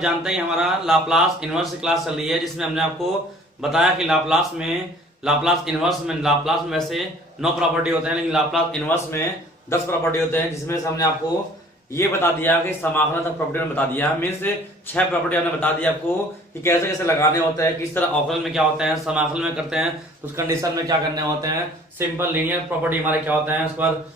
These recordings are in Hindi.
जानते हैं हमारा लाप्लास इनवर्स क्लास चल रही है, जिसमें हमने आपको बताया कि लाप्लास इनवर्स में वैसे 9 प्रॉपर्टी होते हैं, लेकिन लाप्लास इनवर्स में 10 प्रॉपर्टी होते हैं, जिसमें से हमने आपको ये बता दिया कि समाकलन तक प्रॉपर्टी में बता दिया। मीन से 6 प्रॉपर्टी हमने बता दिया आपको कि कैसे कैसे लगाने होते हैं, किस तरह अवकलन में क्या होते हैं, समाकलन में करते हैं उस कंडीशन में क्या करने होते हैं, सिंपल लीनियर प्रॉपर्टी हमारे क्या होते हैं, उस पर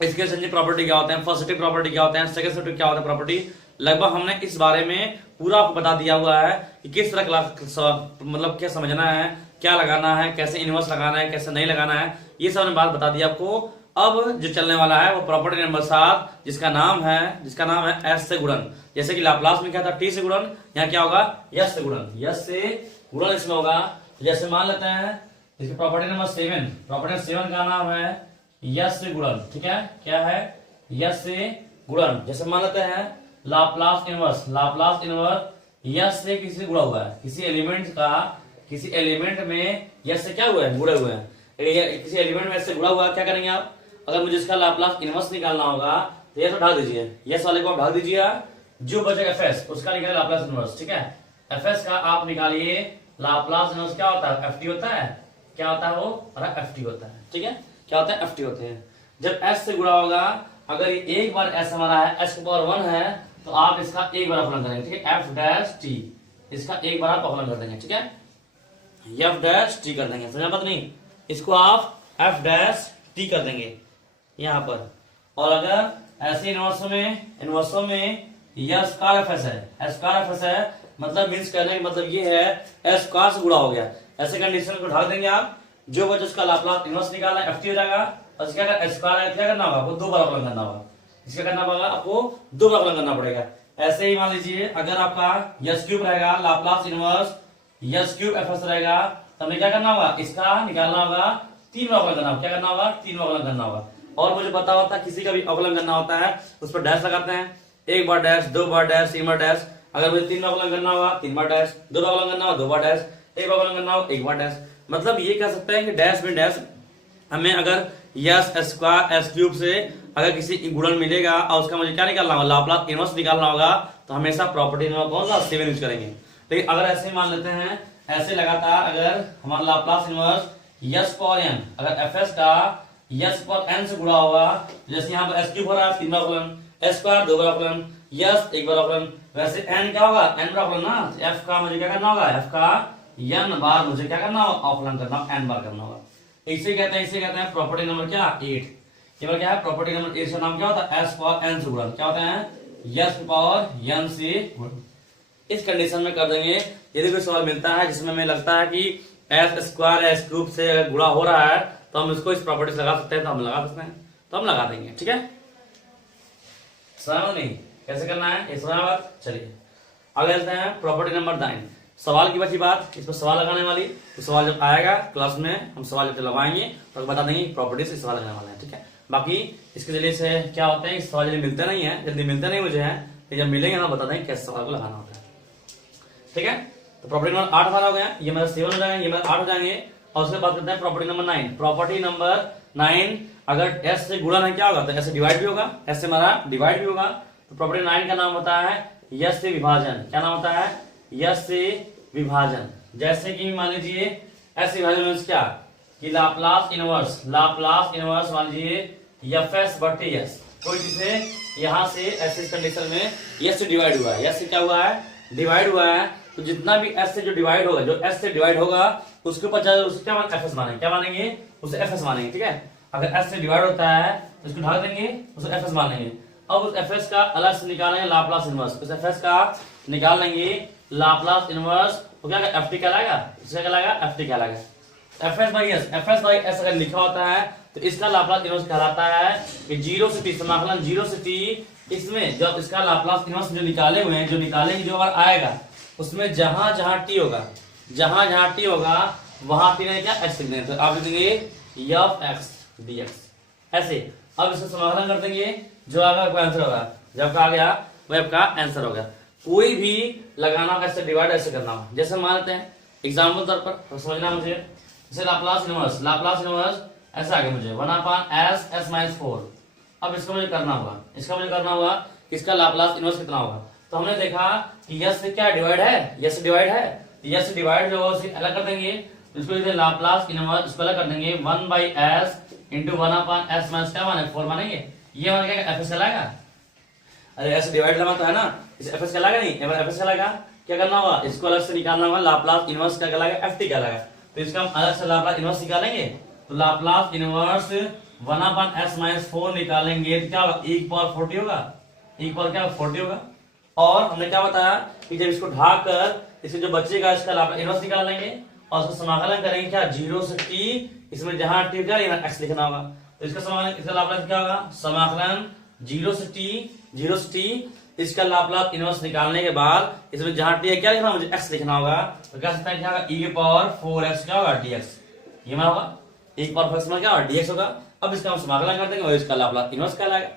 इसके संचित प्रॉपर्टी क्या होते हैं, फर्स्ट प्रॉपर्टी क्या होते हैं, सेकंड क्या होता है प्रॉपर्टी। लगभग हमने इस बारे में पूरा आपको बता दिया हुआ है कि किस तरह क्लास मतलब क्या समझना है, क्या लगाना है, कैसे इनवर्स लगाना है, कैसे नहीं लगाना है, ये सब हमने बात बता दी आपको। अब जो चलने वाला है वो प्रॉपर्टी नंबर 7, जिसका नाम है एस से गुणन। जैसे कि लाप्लास में क्या था, टी से गुणन, यहाँ क्या होगा, यस से गुणन। यस से गुणन इसमें होगा। जैसे मान लेते हैं इसकी प्रॉपर्टी नंबर 7 का नाम है यस से गुणन। ठीक है, क्या है, यस से गुणन। जैसे मान लेते हैं लाप्लास इनवर्स यस से किसी गुणा हुआ है, किसी एलिमेंट में यस से क्या हुआ है, गुणे हुए हैं। किसी एलिमेंट में से गुणा हुआ, क्या करेंगे आप, अगर मुझे इसका लाप्लास इनवर्स निकालना होगा तो यस उठा दीजिए, यस वाले को आप ढाल दीजिए, जो बचेगा एफएस उसका निकालिए लाप्लास इनवर्स। ठीक है, एफएस का आप निकालिए लाप्लास इनवर्स। क्या होता है, एफटी होता है। क्या होता है वो, एफटी होता है। ठीक है, क्या होता है, एफटी होते हैं। जब एस से गुणा होगा, अगर ये एक बार एस हमारा है, एस की पावर 1 है, तो आप इसका एक बार अवकलन करेंगे। ठीक है, एफ डैश टी, इसका एक बार आप अवकलन कर देंगे। ठीक है, एफ डैश टी कर देंगे, समझा बात नहीं, इसको आप एफ डैश टी कर देंगे यहां पर। और अगर ऐसे इनवर्सों में यह स्क्वायर एफ एस है, स्क्वायर एफ एस है, मतलब मीन्स कहने का मतलब ये है एस स्क्वायर से गुणा हो गया, ऐसे कंडीशन को ढाल देंगे आप, जो बच्चे उसका लाप्लास इनवर्स निकालना है एफ टी हो जाएगा। और इसका अगर स्क्वायर है, क्या करना होगा, आपको 2 बार अवकलन करना होगा, इसका करना होगा आपको 2 बार अवकलन करना पड़ेगा। ऐसे ही मान लीजिए अगर आपका यस क्यूब रहेगा, Laplace inverse yes cube F S रहेगा, तो हमें क्या करना होगा, इसका निकालना होगा 3 बार अवकलन करना होगा। क्या करना होगा, 3 बार अवकलन करना होगा। और मुझे पता होता है किसी का भी अवकलन करना होता है उस पर डैश लगाते हैं, 1 बार डैश, 2 बार डैश, 3 बार डैश। अगर मुझे 3 बार अवकलन करना होगा 3 बार डैश, 2 बार अवकलन करना होगा 2 बार डैश, 1 बार अवकलन करना होगा 1 बार डैश। मतलब ये कह सकते हैं कि डैश में डैश हमें अगर यस स्क्वायर एस क्यूब से अगर किसी गुणन मिलेगा और उसका मुझे क्या निकालना होगा, लाप्लास इनवर्स निकालना होगा, तो हमेशा प्रॉपर्टी नंबर कौन सा 7 यूज करेंगे। लेकिन अगर ऐसे मान लेते हैं, ऐसे लगातार अगर हमारा Laplace inverse s power n, अगर एफ एस का यस पावर एन से गुणा होगा, जैसे यहाँ पर एस क्यूब हो रहा है 3 बार अवकलन, एस स्क्वायर 2 बार अवकलन, यस 1 बार अवकलन, वैसे एन क्या होगा, एन बार अवकलन ना, एफ का मुझे क्या करना होगा, एफ का एन बार मुझे क्या करना होगा, अवकलन करना होगा, एन बार करना होगा। इसे कहते हैं प्रॉपर्टी नंबर क्या, 8। केवल क्या है, प्रॉपर्टी नंबर 8 का नाम क्या होता है, एस पावर एन से गुणन। क्या होता है, यस पावर एन से गुणन। इस कंडीशन में कर देंगे। यदि कोई सवाल मिलता है जिसमें हमें लगता है कि एस स्क्वायर एस क्यूब से गुणा हो रहा है, तो हम इसको इस प्रॉपर्टी से लगा सकते हैं, तो हम लगा सकते हैं, तो हम लगा देंगे। ठीक है, समझ नहीं कैसे करना है, इस बात। चलिए आगे चलते हैं, प्रॉपर्टी नंबर 9। सवाल की बची बात, इस पर सवाल लगाने वाली, तो सवाल जब आएगा क्लास में हम सवाल जब लगाएंगे तो बता देंगे प्रॉपर्टी से सवाल लगाने वाले हैं। ठीक है, बाकी इसके जरिए से क्या होते हैं, सवाल जल्दी मिलते नहीं है, जल्दी मिलते नहीं मुझे है, जब मिलेंगे ना बता देंगे कैसे सवाल को लगाना होता है। ठीक है, तो प्रॉपर्टी नंबर 8 हमारा हो गया, ये मेरा 7 हो जाएंगे, ये मेरा 8 हो जाएंगे। और उसके बाद करते हैं प्रॉपर्टी नंबर 9। प्रॉपर्टी नंबर 9, अगर एस से गुणन है क्या होगा, तो एस से डिवाइड भी होगा, एस से हमारा डिवाइड भी होगा। तो प्रॉपर्टी 9 का नाम होता है यस से विभाजन। क्या नाम होता है, यस से विभाजन। जैसे कि मान लीजिए एस विभाजन मीन्स क्या, कि लाप्लास इनवर्स मान लीजिए एफ एस बटे यस, कोई चीज यहां से ऐसे कंडीशन में यस से डिवाइड हुआ है, यस से क्या हुआ है, डिवाइड हुआ है, तो जितना भी एस से जो डिवाइड होगा, जो एस से डिवाइड होगा उसके ऊपर उसको क्या एफ एस मानेंगे, क्या मानेंगे, उसे एफ एस मानेंगे। ठीक है, अगर एस से डिवाइड होता है तो इसको ढाल देंगे, उसे एफ एस मानेंगे। अब उस एफ एस का अलग से निकालेंगे लाप्लास इनवर्स, उस एफ एस का निकाल लेंगे लाप्लास इनवर्स, तो क्या एफ टी कहलाएगा, इसका कहलाएगा एफ टी कहलाएगा। एफ एस बाई एस अगर लिखा होता है तो इसका लाप्लास इनवर्स कहलाता है कि 0 से t, समाकलन 0 से t, इसमें जब इसका लाप्लास इनवर्स जो निकाले हुए हैं, जो निकालेंगे, जो बार आएगा उसमें जहां जहां t होगा वहां t ने क्या x लिख देंगे, तो आप लिख देंगे एफ एक्स डीएक्स ऐसे। अब इसका समाकलन कर देंगे, जो आपका आंसर होगा, जब आपका आ गया वो आपका आंसर होगा। कोई भी लगाना ऐसे डिवाइड ऐसे करना हो, जैसे मान लेते हैं एग्जाम्पल तौर पर समझना मुझे, जैसे लाप्लास इनवर्स ऐसा आ गया मुझे 1/s s - 4। अब इसको मुझे करना होगा, इसका लाप्लास इनवर्स कितना होगा, तो हमने देखा कि यस से क्या डिवाइड है, यस डिवाइड है, यस से डिवाइड जो उसे अलग कर देंगे, इसको लिखते हैं लाप्लास इनवर्स, इसको अलग कर देंगे 1/s इंटू 1/s माइनस क्या माने 4 मानेंगे, ये मान क्या एफ एस कहलाएगा। अरे ऐसे डिवाइड करना तो है ना, इसे एफ एस कहलाएगा नहीं, एफ एस कहलाएगा। क्या करना होगा, इसको अलग से निकालना होगा, लाप्लास इनवर्स क्या कहलाएगा, एफ टी कहलाएगा। तो इसका हम अलग से लाप्लास इनवर्स निकालेंगे, तो लाप्लास इनवर्स 1/s माइनस 4 निकालेंगे तो क्या होगा, e की पावर 40 होगा, e की पावर क्या 40 होगा। और हमने क्या बताया कि जब इसको ढाक कर इसे जो बचेगा इसका लाप्लास इनवर्स निकाल लेंगे और उसका समाकलन करेंगे क्या 0 से t, इसमें जहां t क्या लेना x लिखना होगा, तो इसका समाकलन, इसका लाप्लास क्या होगा, समाकलन 0 से t इसका लाप्लास इनवर्स निकालने के बाद इसमें जहां t है क्या लिखना, मुझे x लिखना होगा, तो क्या सकता है क्या होगा, e की पावर 4x क्या होगा dx, ये माना होगा, e की पावर 4x में क्या होगा dx होगा। अब इसका हम समाकलन कर देंगे और इसका लाप्लास इनवर्स कहलाएगा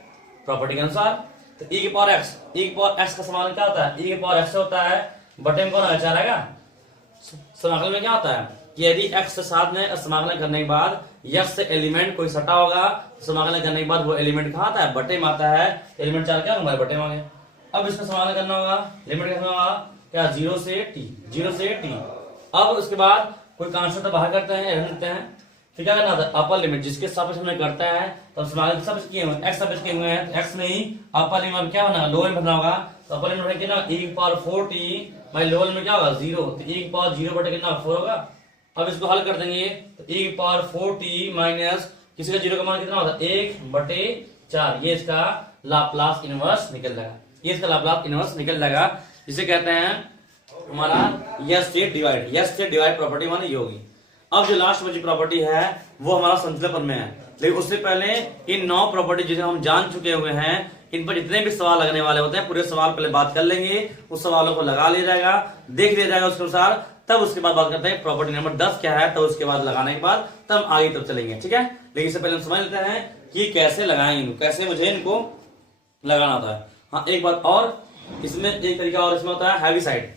प्रॉपर्टी के अनुसार। तो e की पावर x का समाकलन क्या होता है, e की पावर x होता है बटे में कौन आएगा 4 आएगा। समाकलन में क्या होता है कि यदि x से साथ में समाकलन करने के बाद x से एलिमेंट कोई सटा होगा, समाकलन करने के बाद वो एलिमेंट कहाँ आता है, बटे में आता है, एलिमेंट 4 क्या हमारे बटे में आ गया। अब इसका समाकलन करना होगा, लिमिट कैसे होगा क्या 0 से t। अब उसके बाद कोई कांस्टेंट बाहर करते हैं, रख देते हैं, फिर क्या करना होता है अपर लिमिट जिसके सापेक्ष हमने करता है, तो समाकलन सापेक्ष किए हुए x सापेक्ष किए हुए हैं, तो x में ही अपर लिमिट क्या बना, लोअर लिमिट बनना होगा, तो अपर लिमिट कितना e की पावर 4t भाई लोअर लिमिट क्या होगा 0, तो e की पावर 0 बटे कितना 4 होगा। अब इसको हल कर देंगे तो e की पावर 4t माइनस किसी का 0 का मान कितना होता है 1/4, ये इसका लाप्लास इनवर्स निकल जाएगा, ये इसका लाप्लास इनवर्स निकल जाएगा, जिसे कहते हैं हमारा यस से डिवाइड प्रॉपर्टी माने ये होगी। अब जो लास्ट वाली प्रॉपर्टी है वो हमारा संतुलन में है, लेकिन उससे पहले इन 9 प्रॉपर्टी जिसे हम जान चुके हुए हैं, इन पर जितने भी सवाल लगने वाले होते हैं पूरे सवाल पहले बात कर लेंगे, उस सवालों को लगा लिया जाएगा, देख लिया जाएगा उसके अनुसार, तब उसके बाद बात करते हैं प्रॉपर्टी नंबर 10 क्या है, तो उसके बाद लगाने के बाद तब आगे तब चलेंगे, ठीक है। लेकिन इससे पहले हम समझ लेते हैं कि कैसे लगाएंगे, कैसे मुझे इनको लगाना होता है। हाँ एक बात और, इसमें एक तरीका और इसमें होता है हैवी साइड,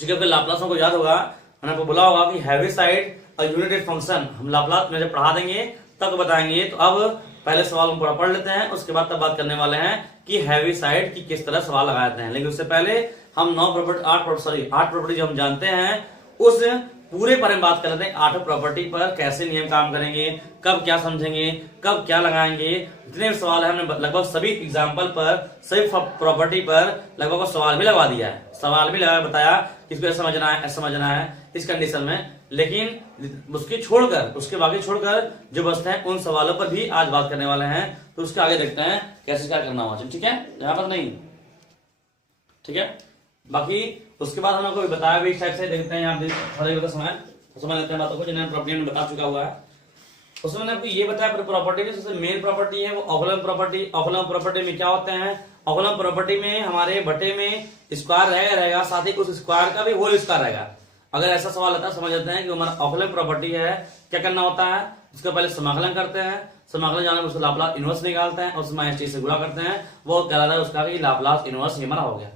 ठीक है, लाप्लासों को याद होगा, मैंने आपको बोला होगा कि हैवी साइड और यूनिटेड फंक्शन हम लाप्लास में जब पढ़ा देंगे तब बताएंगे। तो अब पहले सवाल हम पूरा पढ़ लेते हैं, उसके बाद तब बात करने वाले हैं कि हैवी साइड की किस तरह सवाल लगाते हैं। लेकिन उससे पहले हम 8 प्रॉपर्टी जो हम जानते हैं उस पूरे पर हम बात कर लेते हैं। 8 प्रॉपर्टी पर कैसे नियम काम करेंगे, कब क्या समझेंगे, कब क्या लगाएंगे, जितने भी सवाल है हमने लगभग सभी एग्जाम्पल पर, सभी प्रॉपर्टी पर लगभग सवाल भी लगवा दिया है, सवाल भी लगा बताया किसको ऐसा समझना है, ऐसा समझना है इस कंडीशन में। लेकिन उसके छोड़कर, उसके बाकी छोड़कर जो बचते हैं उन सवालों पर भी आज बात करने वाले हैं, तो उसके आगे देखते हैं कैसे क्या करना होगा, ठीक है, यहाँ पर नहीं, ठीक है। बाकी उसके बाद हम आपको बताया भी इस टाइप से देखते हैं, यहाँ थोड़ा समझ लेते हैं बातों को जिन्हें प्रॉपर्टी में बता चुका हुआ है। उसमें मैंने आपको ये बताया प्रॉपर्टी में सबसे मेन प्रॉपर्टी है वो ऑक्लम प्रॉपर्टी। ऑक्लम प्रॉपर्टी में क्या होते हैं, ऑक्लम प्रॉपर्टी में हमारे बटे में स्क्वायर रहेगा, साथ ही उस स्क्वायर का भी होल स्क्वायर रहेगा। अगर ऐसा सवाल आता है समझ लेते हैं कि हमारा ऑक्लम प्रॉपर्टी है, क्या करना होता है, उसका पहले समाकलन करते हैं, समाकलन जाने में उसको लाप्लास इनवर्स निकालते हैं और उसमें माइनस से गुणा करते हैं, वो कहलाता है उसका कि लाप्लास इनवर्स ये हमारा हो गया।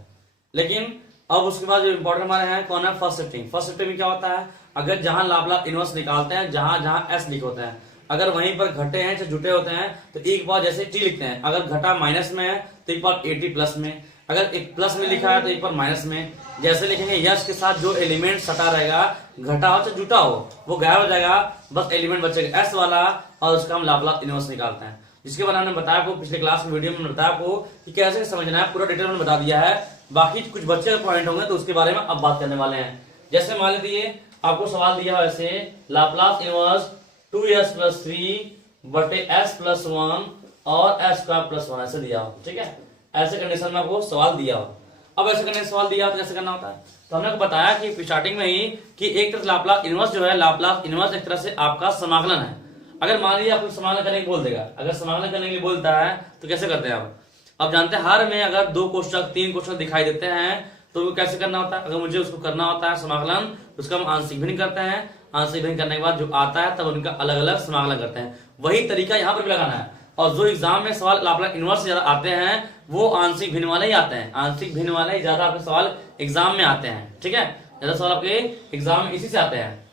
लेकिन अब उसके बाद जो इंपॉर्टेंट हमारे हैं कौन है, फर्स्ट शिफ्टिंग। फर्स्ट शिफ्टिंग में क्या होता है, अगर जहां लाप्लास इनवर्स निकालते हैं, जहां जहां एस लिख होते हैं, अगर वहीं पर घटे हैं चाहे जुटे होते हैं तो एक बार जैसे टी लिखते हैं, अगर घटा माइनस में है तो एक बार 80 प्लस में, अगर एक प्लस में लिखा है तो एक बार माइनस में। जैसे लिखेंगे यश के साथ जो एलिमेंट सटा रहेगा, घटा हो चाहे जुटा हो, वो गायब हो जाएगा, बस एलिमेंट बचेगा एस वाला, और उसका हम लाप्लास इनवर्स निकालते हैं। जिसके बारे में हमने बताया आपको पिछले क्लास में वीडियो में बताया आपको कि कैसे समझना है, पूरा डिटेल में बता दिया है। बाकी कुछ बच्चे पॉइंट होंगे तो उसके बारे में अब बात करने वाले हैं। जैसे मान लीजिए आपको सवाल दिया वैसे लाप्लास इनवर्स 2s + 3 बटे s + 1 और s² + 1 ऐसे दिया हो, ठीक है, ऐसे कंडीशन में आपको सवाल दिया हो। अब ऐसे कंडीशन सवाल दिया हो तो कैसे करना होता है, तो हमने आपको बताया कि स्टार्टिंग में ही कि एक तरह लाप्लास इनवर्स जो है, लाप्लास इनवर्स एक तरह से आपका समाकलन है। अगर मान लीजिए आपको समाकलन करने को बोल देगा, अगर समाकलन करने के लिए बोलता है तो कैसे करते हैं आप, अब जानते हैं हर में अगर 2 कोष्ठक 3 कोष्ठक दिखाई देते हैं तो वो कैसे करना होता है। अगर मुझे उसको करना होता है समाकलन, उसका हम आंशिक भिन्न करते हैं, आंशिक भिन्न करने के बाद जो आता है तब उनका अलग अलग समाकलन करते हैं। वही तरीका यहाँ पर भी लगाना है। और जो एग्जाम में सवाल लाप्लास इनवर्स ज्यादा आते हैं वो आंशिक भिन्न वाले ही आते हैं, आंशिक भिन्न वाले ही ज्यादा आपके सवाल एग्जाम में आते हैं, ठीक है, ज्यादा सवाल आपके एग्जाम में इसी से आते हैं।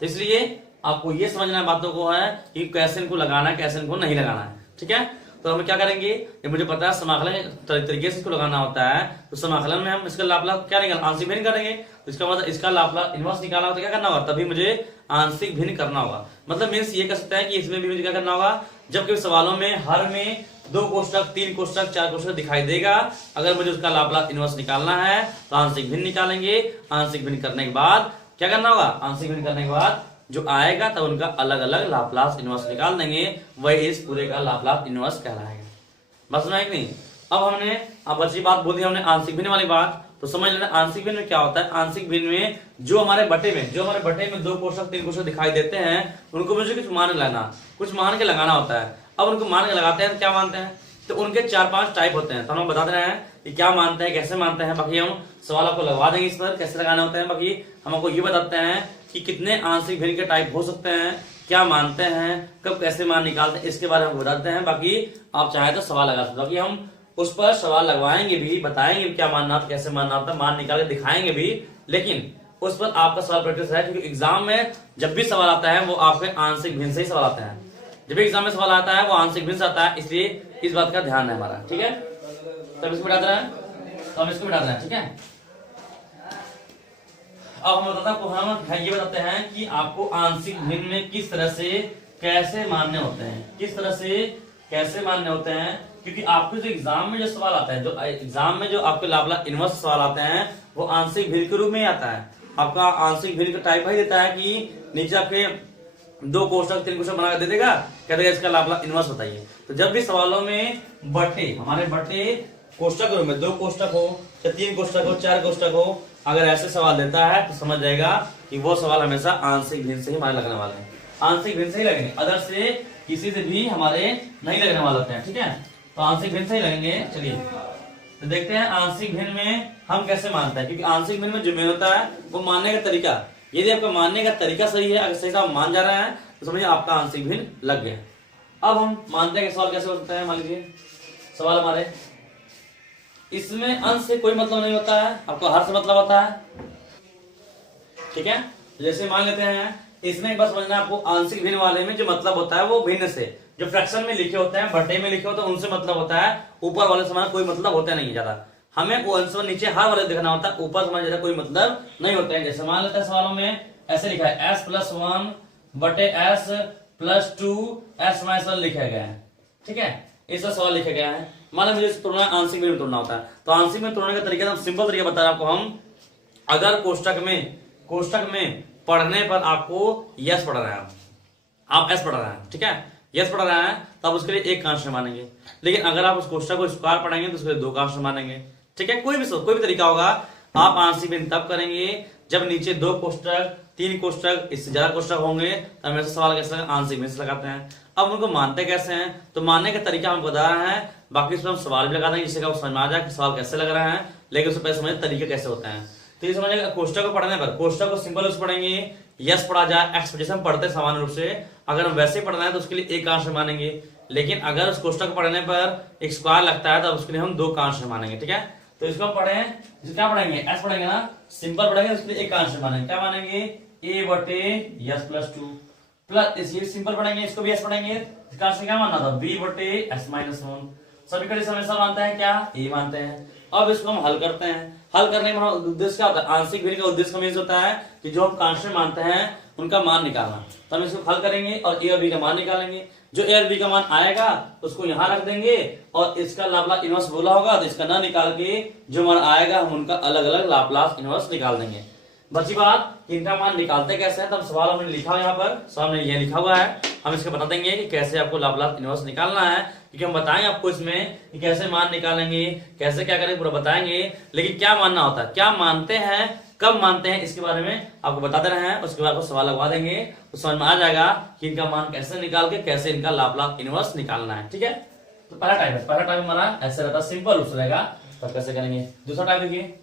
तो इसलिए आपको ये समझना बातों को है कि कैसे इनको लगाना है, कैसे इनको नहीं लगाना है, ठीक है। तो हम क्या करेंगे, ये मुझे पता है समाकलन तरीके से इसको लगाना होता है, तो समाकलन में हम इसका लाप्लास क्या निकाल, आंशिक भिन्न करेंगे। तो इसका मतलब इसका लाप्लास इनवर्स निकालना होता है, क्या करना होगा, तभी मुझे आंशिक भिन्न करना होगा। मतलब मीन्स ये कह सकता है कि इसमें भी मुझे क्या करना होगा, जब कभी सवालों में हर में 2 कोष्टक 3 कोष्टक 4 कोष्टक दिखाई देगा, अगर मुझे उसका लाप्लास इनवर्स निकालना है तो आंशिक भिन्न निकालेंगे। आंशिक भिन्न करने के बाद क्या करना होगा, आंशिक भिन्न करने के बाद जो आएगा तब उनका अलग अलग लाप्लास इनवर्स निकाल देंगे, वही इस पूरे का लाप्लास इनवर्स कहलाएगा। बस सुना है कि नहीं। अब हमने बची बात बोल दी हमने आंशिक भिन्न वाली बात, तो समझ लेना आंशिक भिन्न में क्या होता है। आंशिक भिन्न में जो हमारे बटे में 2 कोष्टक 3 कोष्टक दिखाई देते हैं, उनको मुझे कुछ मान के लगाना होता है। अब उनको मान के लगाते हैं, क्या मानते हैं, तो उनके 4-5 टाइप होते हैं, तो हम बता रहे हैं कि क्या मानते हैं, कैसे मानते हैं। बाकी हम सवाल आपको लगवा देंगे इस पर कैसे लगाना होता है। बाकी हम आपको ये बताते हैं कि कितने आंशिक भिन्न के टाइप हो सकते हैं, क्या मानते हैं, कब कैसे मान निकालते हैं, इसके बारे में बताते हैं। बाकी आप चाहे तो सवाल लगा सकते हो, बाकी हम उस पर सवाल लगवाएंगे भी, बताएंगे क्या मानना था, कैसे मानना होता है, मान निकाल के दिखाएंगे भी, लेकिन उस पर आपका सवाल प्रैक्टिस है। क्योंकि एग्जाम में जब भी सवाल आता है वो आपके आंशिक भिन्न से ही सवाल आते हैं। जब भी एग्जाम में सवाल आता है वो आंशिक भिन्न से आता है, इसलिए इस बात का ध्यान है हमारा, ठीक है। तब इसको मिटा दे रहे हैं, तो हम इसको मिटा रहे हैं, ठीक है। अब हम ये बताते हैं कि आपको आंशिक भिन्न में किस तरह से कैसे मानने होते हैं, किस तरह से कैसे मानने होते हैं। क्योंकि आपके जो एग्जाम में जो सवाल आता है, जो एग्जाम में जो आपके लाप्लास इनवर्स सवाल आते हैं, वो आंशिक भिन्न के रूप में आता है। आपका आंशिक भिन्न का टाइप ही देता है कि नीचे आपके 2 कोष्टक 3 कोष्टक बना के दे देगा, कह देगा इसका लाप्लास इनवर्स बताइए। तो जब भी सवालों में हमारे बटे कोष्टक रूप में 2 कोष्टक हो या 3 कोष्टक हो 4 कोष्टक हो, अगर ऐसे सवाल देता है तो समझ जाएगा कि वो सवाल हमेशा आंशिक भिन्न से ही हमारे लगने वाले हैं, आंशिक भिन्न से ही लगेंगे, अदर से किसी से भी हमारे नहीं लगने वाले होते हैं, ठीक है। तो आंशिक भिन्न से ही लगेंगे। चलिए तो देखते हैं आंशिक भिन्न में हम कैसे मानते हैं, क्योंकि आंशिक भिन्न में जो मेन होता है वो मानने का तरीका। यदि आपका मानने का तरीका सही है, अगर सही से आप मान जा रहे हैं तो समझिए आपका आंशिक भिन्न लग गया। अब हम मानते हैं कि सवाल कैसे हो सकता है। मान लीजिए सवाल हमारे इसमें अंश से कोई मतलब नहीं होता है, आपको हर से मतलब होता है, ठीक है। जैसे मान लेते हैं इसमें एक बात समझना, आपको आंशिक भिन्न वाले में जो मतलब होता है वो भिन्न से, जो फ्रैक्शन में लिखे होते हैं, बटे में लिखे होते हैं, उनसे मतलब होता है। ऊपर वाले समान कोई मतलब होता नहीं है ज्यादा, हमें वो अंश नीचे हर वाले देखना होता है, ऊपर समान ज्यादा कोई मतलब नहीं होता है। जैसे मान लेते हैं सवालों में ऐसे लिखा है s+1 बटे s+2 s-1 लिखा गया है, ठीक है। इसका सवाल लिखा गया है, मान मुझे तोड़ना आंशिक भिन्न तोड़ना होता है। तो आंशिक में तोड़ने का तरीका तो सिंपल तरीका बता रहा हूं आपको हम। अगर कोष्टक में पढ़ने पर आपको यस पढ़ रहे हैं, आप एस पढ़ रहे हैं, ठीक है, यस पढ़ रहे हैं, तो आप उसके लिए 1 कांस्टेंट मानेंगे। लेकिन अगर आप उस कोष्टक को स्क्वायर पढ़ेंगे तो उसके लिए 2 कांस्टेंट मानेंगे, ठीक है। कोई भी तरीका होगा। आप आंशिक भिन्न तब करेंगे जब नीचे 2 कोष्टक 3 कोष्टक इससे ज्यादा कोष्टक होंगे, तो हमेशा सवाल कैसे आंशिक भिन्न से लगाते हैं। अब उनको मानते कैसे हैं, तो मानने का तरीका हम बता रहे हैं, बाकी इसमें हम सवाल भी लगा देंगे जिससे आप समझ में आ जाए कि सवाल कैसे लग रहा है, लेकिन उससे पहले समझे तरीके कैसे होते हैं। तो ये समझिएगा कोष्टक को पढ़ने पर कोष्टक को सिंपल रूप से पढ़ेंगे, यस पढ़ा जाए एक्स जैसे हम पढ़ते हैं सामान्य रूप से, अगर हम वैसे पढ़ना है तो उसके लिए 1 कांस्टेंट मानेंगे। लेकिन अगर उस कोष्टक को पढ़ने पर एक स्क्वायर लगता है तो उसके लिए हम 2 कांस्टेंट मानेंगे, ठीक है। तो इसको हम पढ़ें, क्या पढ़ेंगे, एस पढ़ेंगे ना, सिंपल पढ़ेंगे, उसके लिए 1 कांस्टेंट मानेंगे, क्या मानेंगे, a बटे s+2 प्लस इसी सिंपल पढ़ेंगे, इसको भी s पढ़ेंगे, कांस्टेंट क्या मानना था, b बटे s-1। सभी कंडीशन हमेशा मानते हैं क्या, a मानते हैं। अब इसको हम हल करते हैं, हल करने का उद्देश्य क्या होता है, आंशिक भिन्न का उद्देश्य हमेशा होता है कि जो हम कांस्टेंट मानते हैं उनका मान निकालना। तो हम इसको हल करेंगे और a और b का मान निकालेंगे। जो a और b का मान आएगा उसको यहाँ रख देंगे और इसका लाप्लास इनवर्स बोला होगा तो इसका ना निकाल के जो मान आएगा हम उनका अलग अलग लाप्लास इनवर्स निकाल देंगे। बची बात कि इनका मान निकालते कैसे है, तो हम सवाल हमने लिखा यहाँ पर, सामने ये लिखा हुआ है, हम इसको बता देंगे कि कैसे आपको लाप्लास इनवर्स निकालना है, क्योंकि हम बताएंगे आपको इसमें कि कैसे मान निकालेंगे, कैसे क्या करेंगे पूरा बताएंगे। लेकिन क्या मानना होता है, क्या मानते हैं, कब मानते हैं, इसके बारे में आपको बताते रहे हैं। उसके बाद आपको सवाल लगवा देंगे तो समझ में आ जाएगा कि इनका मान कैसे निकाल के कैसे इनका लाप्लास इनवर्स निकालना है, ठीक है। तो पहला टाइप हमारा ऐसे रहता है, सिंपल रूप से रहेगा, तब कैसे करेंगे। दूसरा टाइप देखिए,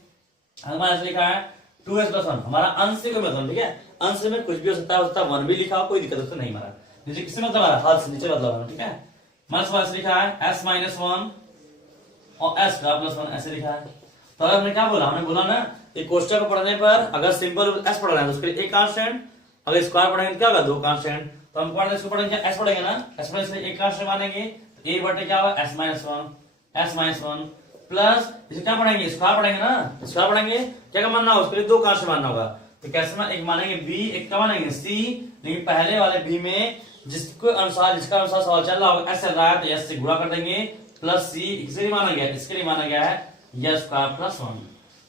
हमारे ऐसे लिखा है 2s+1, हमारा अंश से कोई मतलब, ठीक है, अंश में कुछ भी हो सकता है, 1 भी लिखा हो, कोई दिक्कत उससे नहीं। हमारा नीचे किससे मतलब आ रहा है, नीचे मतलब, ठीक है। हमारे लिखा है s-1 और s का +1 ऐसे लिखा है। तो अगर हमने क्या बोला, हमने बोला ना कि कोष्टक को पढ़ने पर अगर सिंपल s पढ़ रहे हैं तो उसके लिए 1 कांस्टेंट, अगर स्क्वायर पढ़ेंगे तो क्या होगा 2 कांस्टेंट। तो हम इसको पढ़ेंगे s पढ़ेंगे ना, s में इसलिए 1 कांस्टेंट मानेंगे, ए बटे क्या होगा एस माइनस वन प्लस इसे क्या पढ़ेंगे, स्क्वायर पढ़ेंगे ना, स्क्वायर पढ़ेंगे, क्या क्या मानना होगा उसके लिए, दो कांश मानना होगा। तो कैसे मान, एक मानेंगे बी, एक क्या मानेंगे सी, लेकिन पहले वाले बी में जिसका अनुसार सवाल चल रहा होगा एस चल रहा है तो एस से गुणा कर देंगे, प्लस सी किसे लिए माना गया है, इसके लिए माना गया है यस स्क्वायर प्लस वन।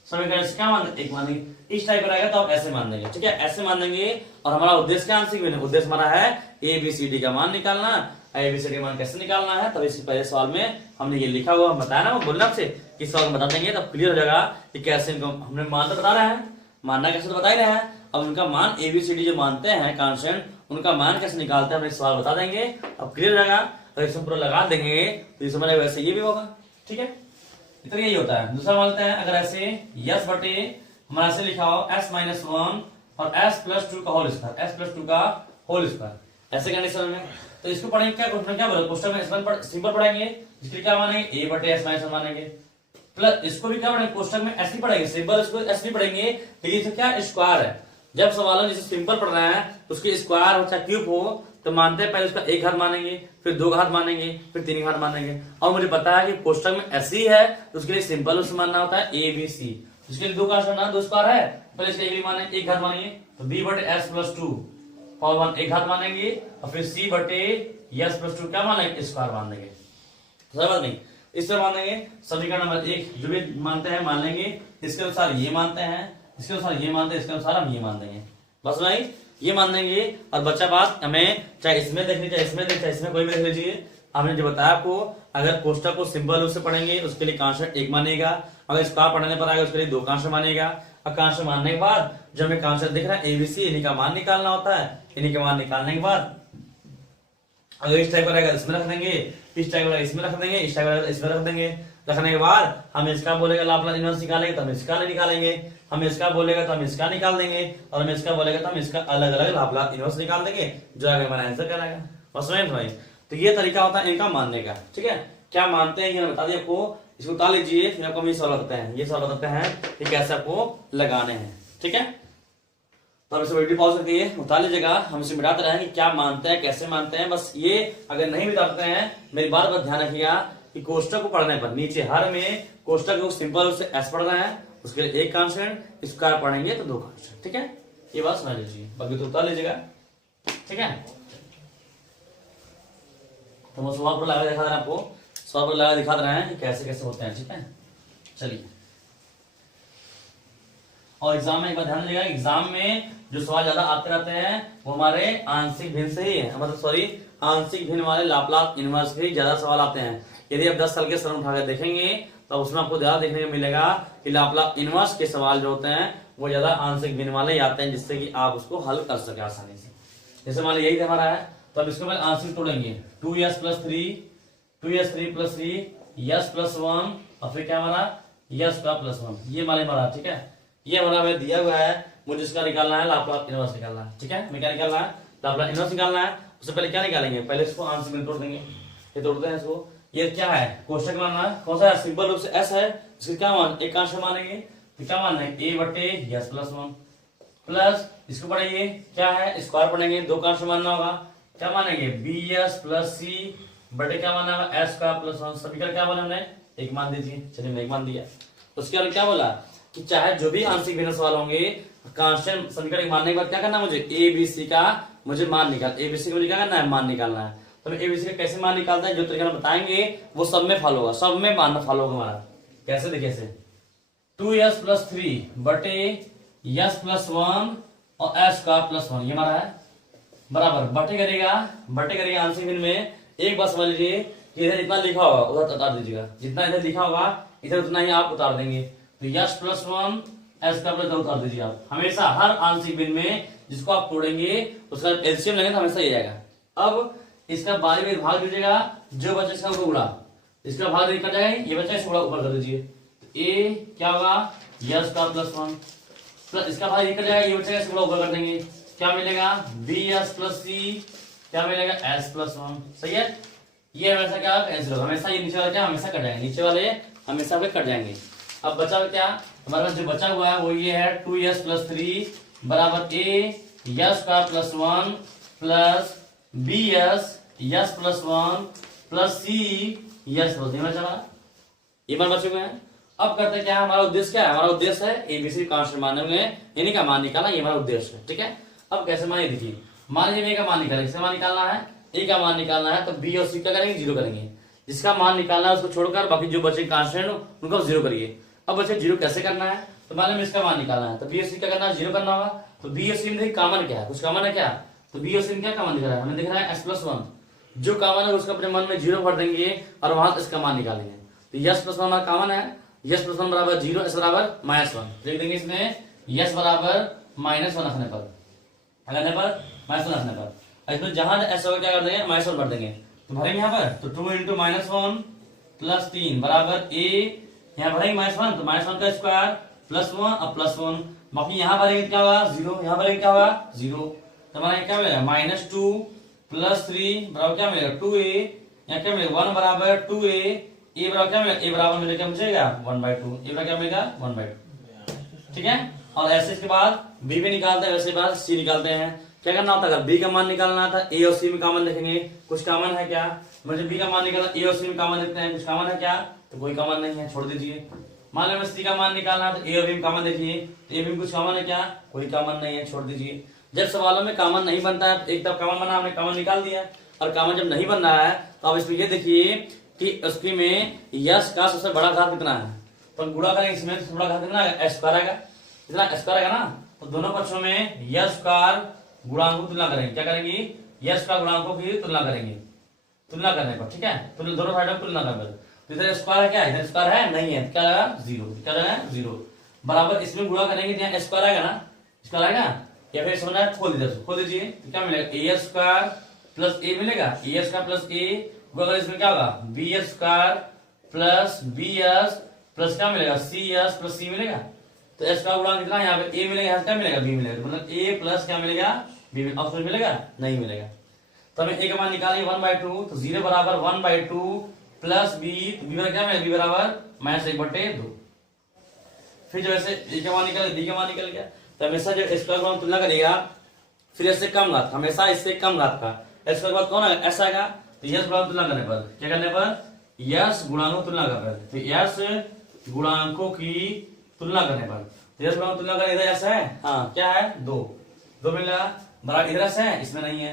समीकरण से क्या मान, एक मानेंगे, इस टाइप का रहेगा तो आप ऐसे मान देंगे, ठीक है, ऐसे मान देंगे। और हमारा उद्देश्य क्या आंसर में, उद्देश्य हमारा है ए बी सी डी का मान निकालना। ए बी सी डी मान कैसे निकालना है, तब इससे पहले सवाल में हमने ये लिखा हुआ बताया ना, वो बोलना आपसे कि सवाल में बता देंगे तब क्लियर हो जाएगा कि कैसे इनको हमने मान तो बता रहे हैं, मानना कैसे तो बता ही रहे हैं। अब उनका मान ए बी सी डी जो मानते हैं कांस्टेंट, उनका मान कैसे निकालते हैं हम सवाल बता देंगे, अब क्लियर हो जाएगा। अगर इसमें पूरा लगा देंगे तो इस समय वैसे ये भी होगा, ठीक है, इतना यही होता है। दूसरा मानते हैं अगर ऐसे यस बटे हमारा ऐसे लिखा हो एस माइनस वन और एस प्लस टू का whole square, s plus two का होल स्क्वायर, ऐसे कंडीशन में तो इसको पढ़ेंगे क्या, क्वेश्चन क्या बोला, क्वेश्चन में एस सिंपल पढ़ेंगे, इसके क्या मानेंगे ए बटे एस माइनस वन मानेंगे, प्लस इसको भी क्या पढ़ेंगे, क्वेश्चन में ऐसे पढ़ेंगे सिंपल, इसको ऐसे नहीं पढ़ेंगे, लेकिन इसे क्या स्क्वायर है। जब सवाल जैसे सिंपल पढ़ रहे हैं तो उसके स्क्वायर हो चाहे क्यूब हो तो मानते हैं पहले उसका एक घात मानेंगे, फिर दो घात मानेंगे, फिर तीन घात मानेंगे। और मुझे पता है कि कोष्टक में ऐसी है तो उसके लिए सिंपल उससे मानना होता है ए बी सी, उसके लिए दो का दो स्क्वायर है, पहले इसका एक मानेंगे, एक घात मानेंगे तो बी बटे S plus to power one एक घात मानेंगे, और फिर सी बटे एस प्लस टू क्या मानेंगे, स्क्वायर मान देंगे, समझ नहीं, इस तरह मान देंगे। समीकरण नंबर एक जो भी मानते हैं मान लेंगे, इसके अनुसार ये मानते हैं, इसके अनुसार ये मानते हैं, इसके अनुसार हम ये मान देंगे, बस भाई ये मान देंगे। और बच्चा बात हमें चाहे इसमें देखनी चाहे इसमें देख चाहे इसमें कोई भी देख लीजिए, हमने जो बताया आपको, अगर कोष्टक को सिंपल रूप से पढ़ेंगे उसके लिए कांस्टेंट एक मानेगा, अगर स्क्वायर पढ़ने पर आएगा उसके लिए दो कांस्टेंट मानेगा, और कांस्टेंट मानने के बाद जो हमें कांस्टेंट दिख रहा है एबीसी, इन्हीं का मान निकालना होता है, इन्हीं के मान निकालने के बाद अगर इस टाइप का रहेगा इसमें रख देंगे, इस टाइप का इसमें रख देंगे, इस टाइप का इसमें रख देंगे, रखने के बाद हम इसका बोलेगा लाप्लास इनवर्स निकालेंगे तो हम इसका निकालेंगे, हम इसका बोलेगा तो हम इसका निकाल देंगे, और हम इसका बोलेगा तो हम इसका अलग अलग लाप्लास इनवर्स निकाल देंगे, जो आगे हमारा आंसर कराएगा, बस भाई। तो ये तरीका होता है इनका मानने का, ठीक है, क्या मानते हैं ये बता दिए आपको, इसको उतार लीजिए, फिर आपको हम ये सवाल बताते हैं, ये सवाल बताते हैं कि कैसे आपको लगाने हैं, ठीक है। तो हम इसे वीडियो पॉज करके उतार लीजिएगा, हम इसे मिटाते रहे कि क्या मानते हैं कैसे मानते हैं, बस ये अगर नहीं मिटाते हैं मेरी बात पर ध्यान रखिएगा कि कोष्टक को पढ़ने पर नीचे हर में कोष्टक को सिंपल रूप से एस पढ़ रहे हैं, उसके लिए एक कांस्टेंट, स्क्वायर पढ़ेंगे तो दो कांस्टेंट, ठीक है, ये बात समझ लीजिए, बाकी तो उतार लीजिएगा, ठीक है। तो मैं सवाल पर लगा दिखा दे रहा आपको, सवाल पर लगा दिखा दे रहे हैं कि कैसे कैसे होते हैं, ठीक है। चलिए, और एग्जाम में एक बार ध्यान दीजिएगा, एग्जाम में जो सवाल ज्यादा आते रहते हैं वो हमारे आंशिक भिन्न से ही है, मतलब सॉरी आंशिक भिन्न वाले लाप्लास इनवर्स के ज्यादा सवाल आते हैं। यदि आप 10 साल के सर उठाकर देखेंगे तो उसमें आपको ज्यादा देखने को मिलेगा कि लाप्लास इनवर्स के सवाल जो होते हैं वो ज्यादा आंशिक भिन्न वाले ही आते हैं, जिससे कि आप उसको हल कर सके आसानी से। जैसे मान लो यही हमारा है, तो अब इसको पहले आंशिक तोड़ेंगे, 2s plus 3 2s 3 plus 3 s plus 1 और फिर क्या हमारा s का प्लस 1, ये हमारा, ठीक है, ये हमारा हमें दिया हुआ है, मुझे इसका निकालना है लाप्लास इनवर्स निकालना है, ठीक है, हमें क्या निकालना है, लाप्लास इनवर्स निकालना है। उससे पहले क्या निकालेंगे, पहले इसको आंशिक में तोड़ देंगे, ये तोड़ते हैं इसको, ये क्या है कोष्टक मानना है, कौन सा है, सिंपल रूप से एस है, इसको क्या मान एक कांस्टेंट मानेंगे, तो क्या मानना है ए बटे एस प्लस 1 प्लस इसको पढ़ेंगे क्या है स्क्वायर पढ़ेंगे, दो कांस्टेंट मानना होगा, क्या मानेंगे बी एस प्लस सी बटे क्या मानना होगा एस का प्लस 1, सभी का क्या बोला हमने एक मान दीजिए, चलिए मैंने एक मान दिया। उसके बाद क्या बोला कि चाहे जो भी आंशिक भिन्न सवाल होंगे कांस्टेंट समीकरण मानने के बाद क्या करना है, मुझे ए बी सी का मुझे मान निकाल, ए बी सी का मुझे क्या करना है मान निकालना है। तो ए बी सी का कैसे मान निकालता है, जो तरीका हम बताएंगे वो सब में फॉलो होगा, सब में मान फॉलो होगा हमारा। कैसे देखिए, ऐसे 2s प्लस 3 बटे s प्लस 1 और s का प्लस 1, ये हमारा है बराबर बटे करेगा आंशिक भिन्न में। एक बात समझ लीजिए कि इधर जितना लिखा होगा उधर उतार दीजिएगा, जितना इधर लिखा होगा इधर उतना ही आप उतार देंगे, तो s प्लस 1 s का प्लस 1 उतार दीजिए आप। हमेशा हर आंशिक भिन्न में जिसको आप तोड़ेंगे उसका एलसीएम लेंगे तो हमेशा ये आएगा। अब इसका बारी में भाग दीजिएगा, जो बचा इसका ऊपर उड़ा, इसका भाग निकल जाएगा, ये बचा इसको ऊपर कर दीजिए, ए क्या होगा यस का प्लस 1 प्लस इसका भाग निकल जाएगा, ये बचेगा इसको ऊपर कर देंगे, क्या मिलेगा बी एस प्लस सी क्या मिलेगा एस प्लस 1, सही है। ये हमेशा क्या कैंसिल होगा, हमेशा ये नीचे वाले क्या हमेशा कट जाएंगे, नीचे वाले हमेशा पे कट जाएंगे। अब बचा क्या हमारे पास जो बचा हुआ है वो ये है 2s प्लस 3 बराबर ए यस का plus 1 plus B S S plus 1 plus C S में चला, ये मान बच चुके हैं। अब करते हैं क्या, हमारा उद्देश्य क्या है, हमारा उद्देश्य है एबीसी कांस्टेंट मानने में इन्हीं का मान निकालना, ये हमारा उद्देश्य है। ठीक है, अब कैसे मान देखिए, मान लीजिए ए का मान निकालेंगे, किसका मान निकालना है, ए का मान निकालना है, तो बी और सी का करेंगे, जीरो करेंगे। जिसका मान निकालना है उसको छोड़कर बाकी जो बचे कांस्टेंट उनको जीरो करिए। अब बच्चे जीरो कैसे करना है, तो मान लीजिए इसका मान निकालना है, तो बी और सी का करना है, जीरो करना होगा। तो बी और सी में देखिए कॉमन क्या है, कुछ कॉमन है क्या, तो बी और सी में क्या कॉमन दिख रहा है, हमें दिख रहा है s+1, जो कॉमन है उसको अपने मन में जीरो भर देंगे और वहां इसका मान निकालेंगे। तो s+1 हमारा कॉमन है, s+1 बराबर जीरो, s बराबर -1 लिख देंगे इसमें, s बराबर -1 रखने पर, -1 रखने पर इसमें जहां s होगा क्या कर देंगे, -1 भर देंगे। तो भरेंगे यहाँ पर, तो 2 × -1 + 3 बराबर a, यहाँ भरेंगे -1 तो -1 का स्क्वायर +1 और +1, बाकी यहाँ भरेंगे क्या होगा 0, यहाँ भरेंगे क्या होगा 0, तो हमारा क्या मिलेगा -2 + 3 बराबर क्या मिलेगा 2a, यहाँ क्या मिलेगा 1 बराबर 2a, a बराबर क्या मिलेगा, a बराबर मिलेगा मुझेगा 1/2, a बराबर क्या मिलेगा 1/2। ठीक है, और ऐसे इसके बाद b भी निकालते हैं, वैसे बाद c निकालते हैं। क्या करना होता है, अगर b का मान निकालना था, a और c में कॉमन देखेंगे, कुछ कॉमन है क्या, मुझे b का मान निकालना, a और c में कॉमन देखते हैं, कुछ कॉमन है क्या, तो कोई कॉमन नहीं है, छोड़ दीजिए। मान लो c का मान निकालना है, तो a और b में कॉमन देखिए, तो a b में कुछ कॉमन है क्या, कोई कॉमन नहीं है, छोड़ दीजिए। जब सवालों में कॉमन नहीं बनता है, एक तरफ कॉमन बना, हमने कॉमन निकाल दिया, और कॉमन जब नहीं बन रहा है तो अब इसमें ये देखिए कि उसकी में यस का सबसे बड़ा घात कितना है, तो हम गुणा करेंगे, इसमें सबसे बड़ा घात कितना है, s स्क्वायर आएगा, इतना s स्क्वायर आएगा ना, तो दोनों पक्षों में यस स्क्वायर गुणांकों की तुलना करेंगे, क्या करेंगे, यस का गुणांकों की तुलना करेंगे, तुलना करने पर, ठीक है, तो दोनों साइड में तुलना कर, तो इधर स्क्वायर है क्या, इधर स्क्वायर है नहीं है, क्या लगा 0, क्या लगा 0 बराबर, इसमें गुणा करेंगे तो यहाँ स्क्वायर आएगा ना, स्क्वायर आएगा, या फिर समझना है, खोल दीजिए, खोल दीजिए, तो क्या मिलेगा a² + a मिलेगा, a² + a, अगर इसमें क्या होगा b² + bs प्लस क्या मिलेगा cs + c मिलेगा, तो s का गुणांक कितना है, यहाँ पे a मिलेगा, यहाँ क्या मिलेगा b मिलेगा, मतलब a प्लस क्या मिलेगा b, ऑप्शन मिलेगा नहीं मिलेगा। तो हमें a का मान निकालेंगे 1/2, तो 0 बराबर 1/2 प्लस b, तो b बराबर क्या मिलेगा, b बराबर -1/2। फिर जब ऐसे a का मान निकल, b का मान निकल गया, तो हमेशा जब s का गुणांक तुलना करेगा, फिर इससे कम घात, हमेशा इससे कम घात का s का गुणांक कौन है, s आएगा, तो यस गुणांक तुलना करने पर क्या करने पर, यस गुणांकों तुलना कर, तो यस गुणांकों की तुलना करने पर, तो यस गुणांक तुलना करें, इधर ऐसा है, हाँ क्या है 2 मिलेगा, बराबर इधर ऐसा है, इसमें नहीं है,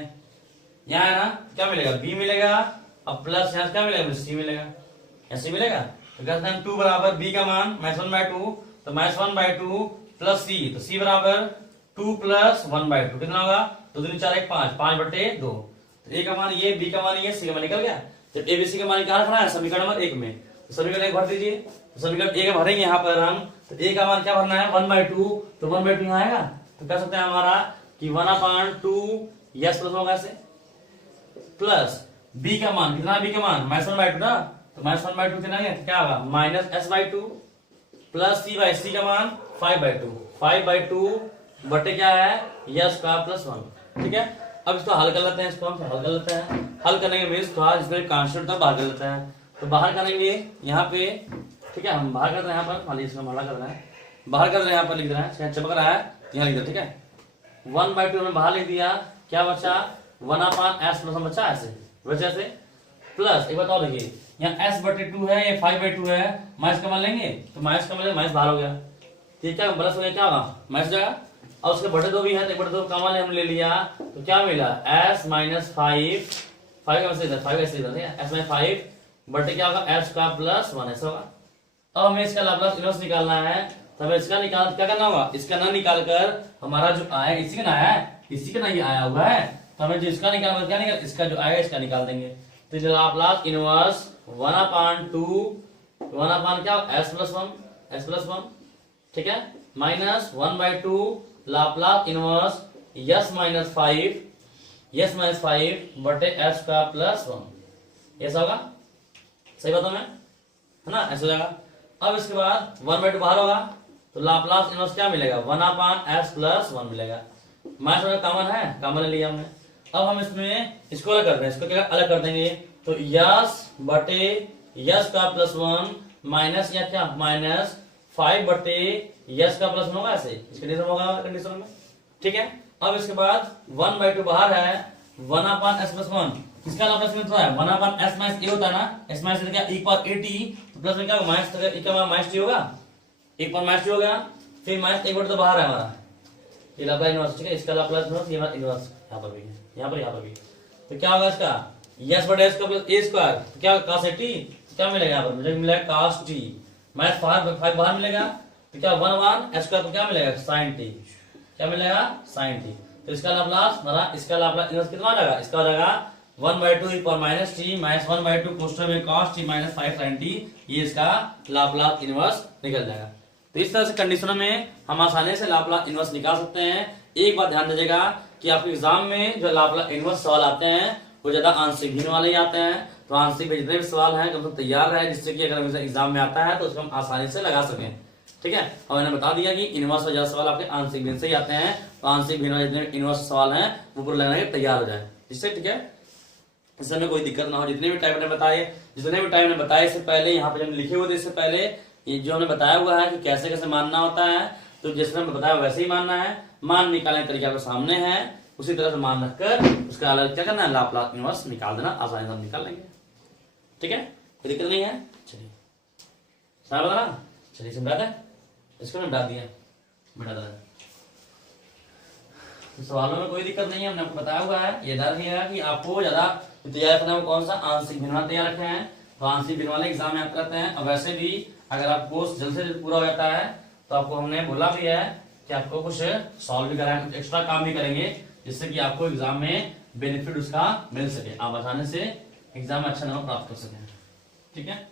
यहाँ है ना, क्या मिलेगा b मिलेगा, अब प्लस यहाँ क्या मिलेगा c मिलेगा, ऐसे मिलेगा, तो कहते हैं 2 बराबर b का मान -1/2, तो -1/2 प्लस c, तो c बराबर 2 + 1/2 कितना होगा, 2 दूनी 4 1 5, 5/2, तो a का मान ये, b का मान ये, c का मान निकल गया। जब a b c का मान निकाल रखना है समीकरण नंबर 1 में, तो समीकरण 1 भर दीजिए, तो समीकरण 1 भरेंगे यहाँ पर हम, तो a का मान क्या भरना है 1/2, तो 1/2 यहाँ आएगा, तो कह सकते हैं हमारा कि 1/2 यस प्लस होगा ऐसे, प्लस b का मान कितना, b का मान -1/2 ना, तो -1/2 कितना है, क्या होगा -s/2 प्लस c का मान 5/2 बटे क्या है यस का +1। ठीक है, अब इसको हल कर लेते हैं, इसको हम हल कर लेते हैं, हल करने के मीन्स थोड़ा इसमें कांस्टेंट था बाहर कर लेते हैं, तो बाहर करेंगे यहाँ पे, ठीक है, हम बाहर कर रहे हैं यहाँ पर, मान लीजिए इसको हल कर रहे हैं, बाहर कर रहे हैं यहाँ पर लिख रहे हैं, चमक रहा है यहाँ लिख दो, ठीक है, 1/2 हमने बाहर लिख दिया, क्या बचा 1/s+1 बचा, ऐसे वैसे ऐसे, प्लस एक बात और देखिए, यहाँ s/2 है, ये 5/2 है, माइनस का मान लेंगे, तो माइनस का मान माइनस बाहर हो गया, ठीक है, प्लस हो गया, क्या होगा माइनस जाएगा, और उसके बटे 2 भी है, तो 1/2 का मान हमने ले लिया, तो क्या मिला s - 5, 5 का मैसेज 5 ऐसे ठीक है, s - 5 बटे क्या होगा s का +1 ऐसा होगा। अब हमें इसका लाप्लास इनवर्स निकालना है, तो हमें इसका निकाल क्या करना होगा, इसका ना निकाल कर हमारा जो आया इसी का ना आया है, इसी का ना ये आया हुआ है, तो हमें जो इसका निकालना क्या निकाल, इसका जो आएगा इसका निकाल देंगे, तो लाप्लास इनवर्स 1/2 क्या s+1 ठीक है, -1/2 लाप्लास इनवर्स यस - 5 बटे s का +1, ऐसा होगा, सही बात है ना, ऐसा हो जाएगा। अब इसके बाद 1/2 बाहर होगा, तो लाप्लास इनवर्स क्या मिलेगा 1/s+1 मिलेगा, माइनस कॉमन है, कॉमन ले लिया हमने। अब हम इसमें इसको अलग कर दें, इसको क्या अलग कर देंगे, तो यस बटे यस का +1 माइनस या क्या -5 बटे यस का +1 होगा, ऐसे इस कंडीशन में होगा, कंडीशन में, ठीक है। अब इसके बाद 1/2 बाहर है, 1/s+1 इसका लाप्लास इन्वर्स होता है 1/s माइनस a होता है ना, s माइनस क्या e पावर at, तो प्लस में क्या माइनस e का माइनस t होगा, 1 पर माइनस t हो गया, फिर माइनस 1 बटे तो बाहर है हमारा, ये लाप्लास इन्वर्स, ठीक है। इसका लाप्लास इन्वर्स, ये हमारा इन्वर्स यहाँ पर भी है, यहाँ पर भी, तो क्या होगा इसका s बटे s का प्लस a स्क्वायर, तो क्या cos a t, क्या मिलेगा यहाँ पर मुझे मिलेगा cos t माइनस 5 बाहर मिलेगा, तो क्या 1 s स्क्वायर, तो क्या मिलेगा sin t, क्या मिलेगा sin t। तो इसका लाप्लास हमारा, इसका लाप्लास इन्वर्स कितना आ जाएगा, इसका हो जाएगा 1/2 e power minus t minus 1/2 कोष्ठक में cos t minus 5 sin t, ये इसका लाप्लास इन्वर्स निकल जाएगा। तो इस तरह से कंडीशनों में हम आसानी से लाप्लास इन्वर्स निकाल सकते हैं। एक बात ध्यान दीजिएगा कि आपके एग्जाम में जो लाप्लास इन्वर्स सवाल आते हैं वो ज्यादा आंशिक भिन्न वाले ही आते हैं, तो आंशिक में जितने भी सवाल हैं कम से कम तैयार है, जिससे कि अगर एग्जाम में आता है तो उसको हम आसानी से लगा सकें, ठीक है। और मैंने बता दिया कि इन्वर्स और ज्यादा सवाल आपके आंशिक भिन्न से ही आते हैं, तो आंशिक भिन्न जितने इन्वर्स सवाल हैं वो पूरे लगाने के तैयार हो जाए, जिससे ठीक है इसमें कोई दिक्कत ना हो। जितने भी टाइप ने बताए, जितने भी टाइप ने बताए इससे पहले यहाँ पे जब लिखे हुए थे, इससे पहले ये जो हमने बताया हुआ है कि कैसे कैसे मानना होता है, तो जैसे हमने बताया वैसे ही मानना है। मान निकालने का तरीका आपके सामने है, उसी तरह से मान रखकर उसका अलग क्या करना है, लाप्लास इन्वर्स निकाल देना, आसानी से हम निकाल लेंगे, ठीक है, कोई दिक्कत नहीं है। चलिए सारा बताना, चलिए समझाते हैं, इसको हमने डाल दिया, बेटा दादा तो सवालों में कोई दिक्कत नहीं है, हमने आपको बताया हुआ है। ये ध्यान रखिएगा कि आपको ज्यादा तैयार करना है कौन सा, आंशिक भिन्न तैयार रखे हैं, तो आंशिक भिन्न वाले एग्जाम में आप करते हैं। और वैसे भी अगर आपको जल्द से जल्द पूरा हो जाता है तो आपको हमने बोला भी है कि आपको कुछ सॉल्व भी कराएंगे, कुछ एक्स्ट्रा काम भी करेंगे, जिससे कि आपको एग्जाम में बेनिफिट उसका मिल सके, आप आसानी से एग्जाम में अच्छा नंबर प्राप्त कर सकें, ठीक है।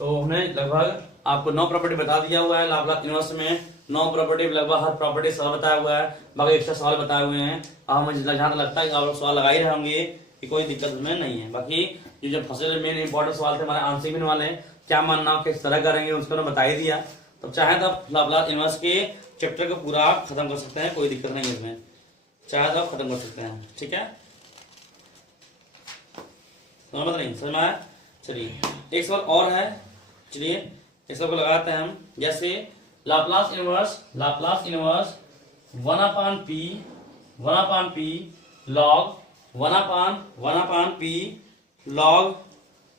तो हमने लगभग आपको 9 प्रॉपर्टी बता दिया हुआ है लाप्लास इन्वर्स में, 9 प्रॉपर्टी लगभग हर प्रॉपर्टी सवाल बताया हुआ है, बाकी एक्स्ट्रा सवाल बताए हुए हैं। अब मुझे जहां लगता है कि आप लोग सवाल लगा ही रहे होंगे कि कोई दिक्कत में नहीं है। बाकी ये जो फंसे मेन इंपॉर्टेंट सवाल थे हमारे आंशिक भिन्न वाले, क्या मानना किस तरह करेंगे उसको मैं बता ही दिया। तो चाहे तो आप लाप्लास इन्वर्स के चैप्टर को पूरा खत्म कर सकते हैं, कोई दिक्कत नहीं है इसमें, चाहे तो आप खत्म कर सकते हैं, ठीक है, समझ नहीं समझ में आया। चलिए एक सवाल और है, चलिए इस सब को लगाते हैं हम। जैसे Laplace inverse 1/p log 1/p log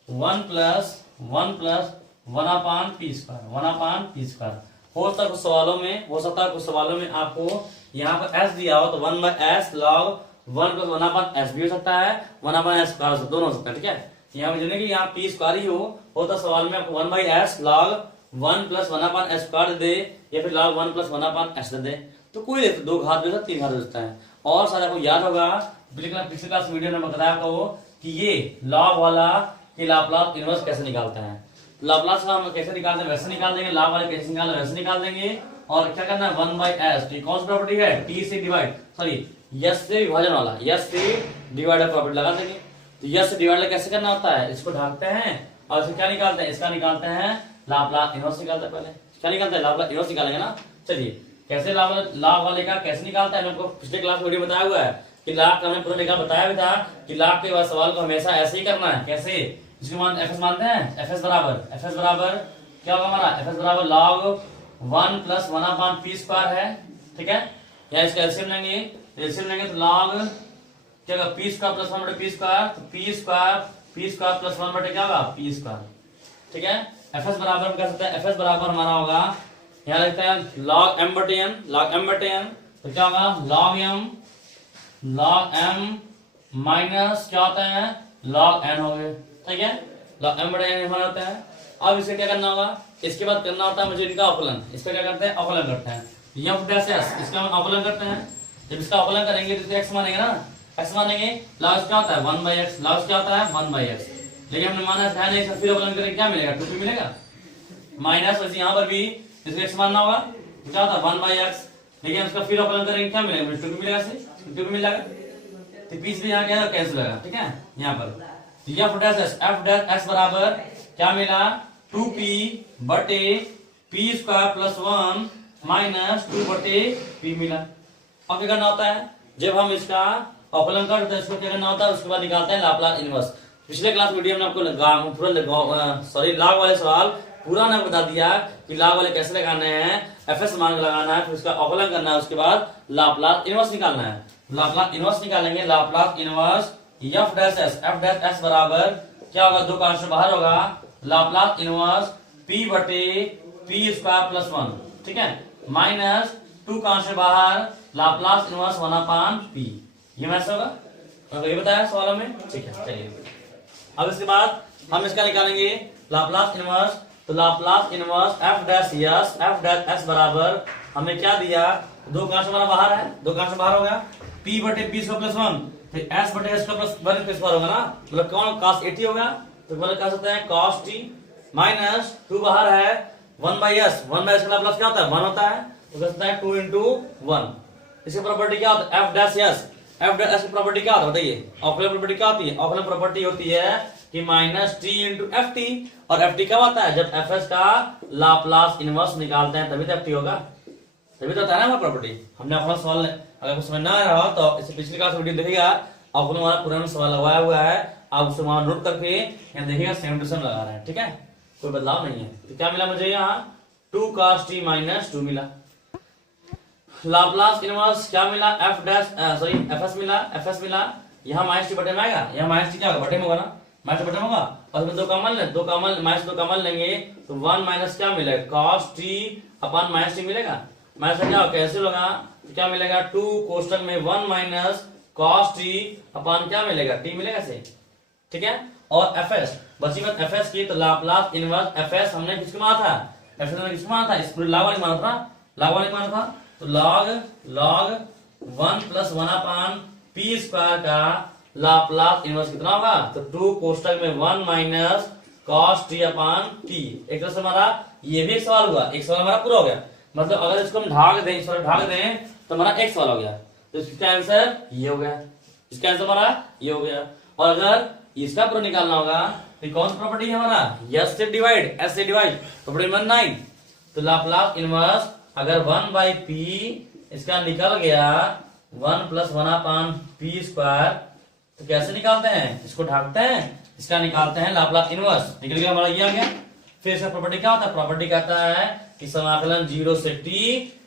1 plus 1/p square. हो सकता है कुछ सवालों में आपको यहाँ पर s दिया हो तो 1/s log 1 plus 1/s भी हो सकता है, 1/s स्क्वायर दोनों हो सकता है, ठीक है। यहाँ पे कि यहाँ p स्क्वायर ही होता सवाल में आपको 1/s log 1 plus 1/s square दे या फिर log 1 plus 1/s दे, तो कोई देते 2 घात भी हो सकता है, 3 घात हो सकता है। और शायद आपको याद होगा पिछले क्लास वीडियो में बताया आपको कि ये log वाला कि लाप्लास इन्वर्स कैसे निकालते हैं। लाप्लास का हम कैसे निकालते हैं वैसे निकाल देंगे, log वाले कैसे निकालते हैं वैसे निकाल देंगे। और क्या करना है 1/s, तो कौन सी प्रॉपर्टी है, t से डिवाइड s से विभाजन वाला, s से डिवाइड प्रॉपर्टी लगा देंगे। तो यस डिवाइड कैसे करना होता है, इसको ढांकते हैं और इसको क्या निकालते हैं, इसका निकालते हैं लाप्लास इन्वर्स निकालते हैं। पहले क्या निकालते हैं, लाप्लास इन्वर्स निकालेंगे ना। चलिए कैसे log वाले का कैसे निकालता है, मैंने आपको पिछले क्लास वीडियो बताया हुआ है कि log का हमने पूरा निकाल बताया भी था कि log के बाद सवाल को हमेशा ऐसे ही करना है। कैसे, इसको fs मानते हैं, fs बराबर क्या होगा हमारा, fs बराबर log 1 plus 1/p स्क्वायर है, ठीक है। या इसका एलसीएम लेंगे तो log क्या होगा p square plus 1/p square, तो p स्क्वायर प्लस 1 क्या होगा p स्क्वायर, ठीक है। fs बराबर हम कह सकते हैं, fs बराबर हमारा होगा यहाँ लिखते हैं log m/n, तो क्या होगा log m माइनस क्या होता है log n हो गए, ठीक है, log m/n हमारा होता है। अब इसे क्या करना होगा, इसके बाद करना होता है मुझे इनका अवकलन, इसका क्या करते हैं अवकलन करते हैं, f'(s) इसका हम अवकलन करते हैं। जब इसका अवकलन करेंगे तो x मानेंगे ना, x मानेंगे, लॉग क्या होता है 1/x, लॉग क्या होता है 1/x, लेकिन हमने माना है नहीं, फिर अवकलन करेंगे क्या मिलेगा 2p मिलेगा माइनस, वैसे यहाँ पर भी इसको x मानना होगा, तो क्या होता है 1/x, लेकिन उसका फिर अवकलन करेंगे क्या मिलेगा 2p मिलेगा, 2p मिल जाएगा, तो बीच में यहाँ क्या कैंसिल होगा, ठीक है। यहाँ पर f'(s) बराबर क्या मिला 2p/p square plus 1 minus 2/p मिला। अब क्या करना होता है, जब हम इसका अवकलन करते हैं इसको क्या करना होता है, उसके बाद निकालते हैं लाप्लास इन्वर्स। पिछले क्लास वीडियो में आपको लॉग वाले सवाल पूरा ने बता दिया कि लाभ वाले कैसे लगाने हैं, एफएस मान लगाना है, फिर उसका अवकलन करना है, उसके बाद लाप्लास इनवर्स निकालना है। लाप्लास इनवर्स निकालेंगे, Laplace inverse F dash S बराबर क्या होगा, दो कांस्टेंट बाहर होगा, लाप्लास इनवर्स पी बटे पी स्क्वायर प्लस 1, ठीक है, माइनस 2 कांस्टेंट बाहर, लाप्लास इनवर्स 1/p, ये मैच होगा, ये बताया सवालों में, ठीक है। चलिए अब इसके बाद हम इसका निकालेंगे लाप्लास इनवर्स, तो Laplace inverse F dash S बराबर हमें क्या दिया, दो कांस्टेंट हमारा बाहर है, दो कांस्टेंट बाहर हो गया, p बटे p स्क्वायर प्लस 1, फिर s बटे s प्लस 1 पे स्क्वायर होगा ना, मतलब कौन cos 80 होगा, तो मतलब क्या सकते हैं cos t माइनस 2 बाहर है 1/s का लाप्लास क्या होता है 1 होता है, तो कहता है 2 into 1। इसकी प्रॉपर्टी क्या होता है, एफ डैश एस की प्रॉपर्टी क्या होता है बताइए, ऑक्युलर प्रॉपर्टी क्या होती है, ऑक्युलर प्रॉपर्टी होती है कि minus T into F T, और एफ टी कब आता है, जब एफ एस का लाप्लास इनवर्स निकालते हैं तभी तो एफ टी होगा, तभी तो होता है ना हमारा प्रॉपर्टी। हमने अपना सवाल, अगर कुछ समझ ना आ रहा हो तो इसे पिछली क्लास वीडियो देखिएगा, आपको हमारा पुराना सवाल लगाया हुआ है, आप उसे वहां नोट करके यहाँ देखिएगा, सेम टू सेम लगा रहे हैं, ठीक है, कोई बदलाव नहीं है। तो क्या मिला मुझे यहाँ 2 cos t माइनस 2 मिला, लाप्लास इनवर्स क्या मिला, F dash sorry F S मिला, यहाँ माइनस टी बटे में आएगा, यहाँ माइनस टी क्या होगा बटे में होगा ना, माइनस बटे में होगा, और इसमें दो कॉमन लेंगे तो 1 माइनस क्या मिलेगा cos t अपन माइनस टी मिलेगा, माइनस क्या होगा कैंसिल होगा, तो क्या मिलेगा 2 कोष्टक में 1 माइनस cos t अपन क्या मिलेगा t मिलेगा से, ठीक है। और एफ एस बची बात एफ एस की, तो लाप्लास इनवर्स एफ एस हमने किसको माना था, एफ एस हमने किसको माना था, इस लॉग वाले माना था, लॉग वाले माना था, तो log 1 प्लस 1/p स्क्वायर का लाप्लास इनवर्स कितना होगा, तो 2 कोष्टक में 1 माइनस cos t/t। एक तरह से हमारा ये भी एक सवाल हुआ, एक सवाल हमारा पूरा हो गया, मतलब अगर इसको हम ढाक दें तो हमारा एक सवाल हो गया, तो इसका आंसर ये हो गया, इसका आंसर हमारा ये हो गया। और अगर इसका पूरा निकालना होगा तो कौन सी प्रॉपर्टी है हमारा, एस से डिवाइड प्रॉपर्टी नंबर 9, तो लाप्लास इनवर्स अगर 1/p इसका निकल गया 1 प्लस 1/p स्क्वायर, तो कैसे निकालते हैं, इसको ढाकते हैं, इसका निकालते हैं लाप्लास इनवर्स, निकल गया हमारा ये आ गया। फिर इसका प्रॉपर्टी क्या होता है, प्रॉपर्टी कहता है कि समाकलन 0 से t,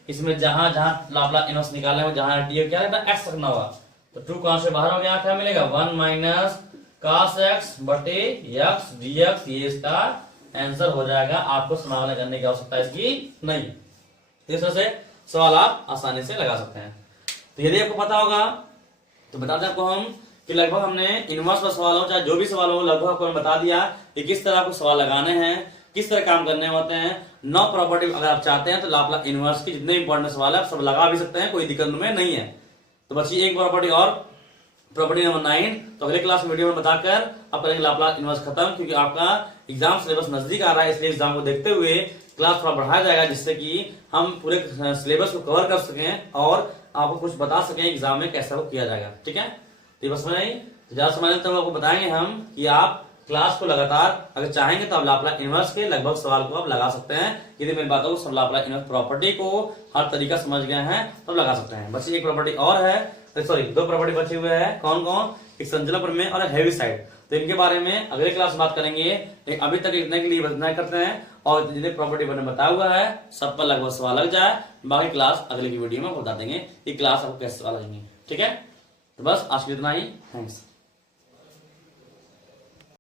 इसमें जहां जहां लाप्लास इनवर्स निकालने में जहां t क्या रखना, x रखना होगा, तो 2 कहां से बाहर हो गया, क्या मिलेगा 1 माइनस cos x बटे x dx, ये इसका आंसर हो जाएगा, आपको समाकलन करने की आवश्यकता इसकी नहीं। इस तरह से सवाल आप आसानी से लगा सकते हैं। तो यदि आपको पता होगा तो बता दें आपको हम कि लगभग हमने इनवर्स पर सवाल हो चाहे जो भी सवाल हो, लगभग आपको हमने बता दिया कि किस तरह आपको सवाल लगाने हैं, किस तरह काम करने होते हैं। 9 प्रॉपर्टी अगर आप चाहते हैं तो लाप्लास इनवर्स की जितने इंपॉर्टेंट सवाल है आप सब लगा भी सकते हैं, कोई दिक्कत में नहीं है। तो बची एक प्रॉपर्टी और, प्रॉपर्टी नंबर 9, तो अगले क्लास वीडियो में बताकर आप करेंगे लाप्लास इनवर्स खत्म, क्योंकि आपका एग्जाम सिलेबस नजदीक आ रहा है, इसलिए एग्जाम को देखते हुए क्लास थोड़ा बढ़ाया जाएगा, जिससे कि हम पूरे सिलेबस को कवर कर सकें और आपको कुछ बता सकें एग्जाम में कैसा वो किया जाएगा, ठीक है। तो बस में नहीं, तो ज्यादा समझ तो आपको बताएंगे हम कि आप क्लास को लगातार अगर चाहेंगे तो आप लाप्लास इनवर्स के लगभग सवाल को आप लगा सकते हैं। यदि मेरी बात हो सब लाप्लास इनवर्स प्रॉपर्टी को हर तरीका समझ गए हैं तो लगा सकते हैं। बस एक प्रॉपर्टी और है, सॉरी 2 प्रॉपर्टी बचे हुए हैं, कौन कौन, एक संचलन प्रमेय और हैवी साइड, तो इनके बारे में अगले क्लास बात करेंगे। लेकिन अभी तक इतने के लिए इतना करते हैं, और जितने प्रॉपर्टी मैंने बताया हुआ है सब पर लगभग सवाल लग जाए, बाकी क्लास अगले की वीडियो में बता देंगे कि क्लास आपको कैसे सवाल लगेंगे, ठीक है। तो बस आज के इतना ही, थैंक्स।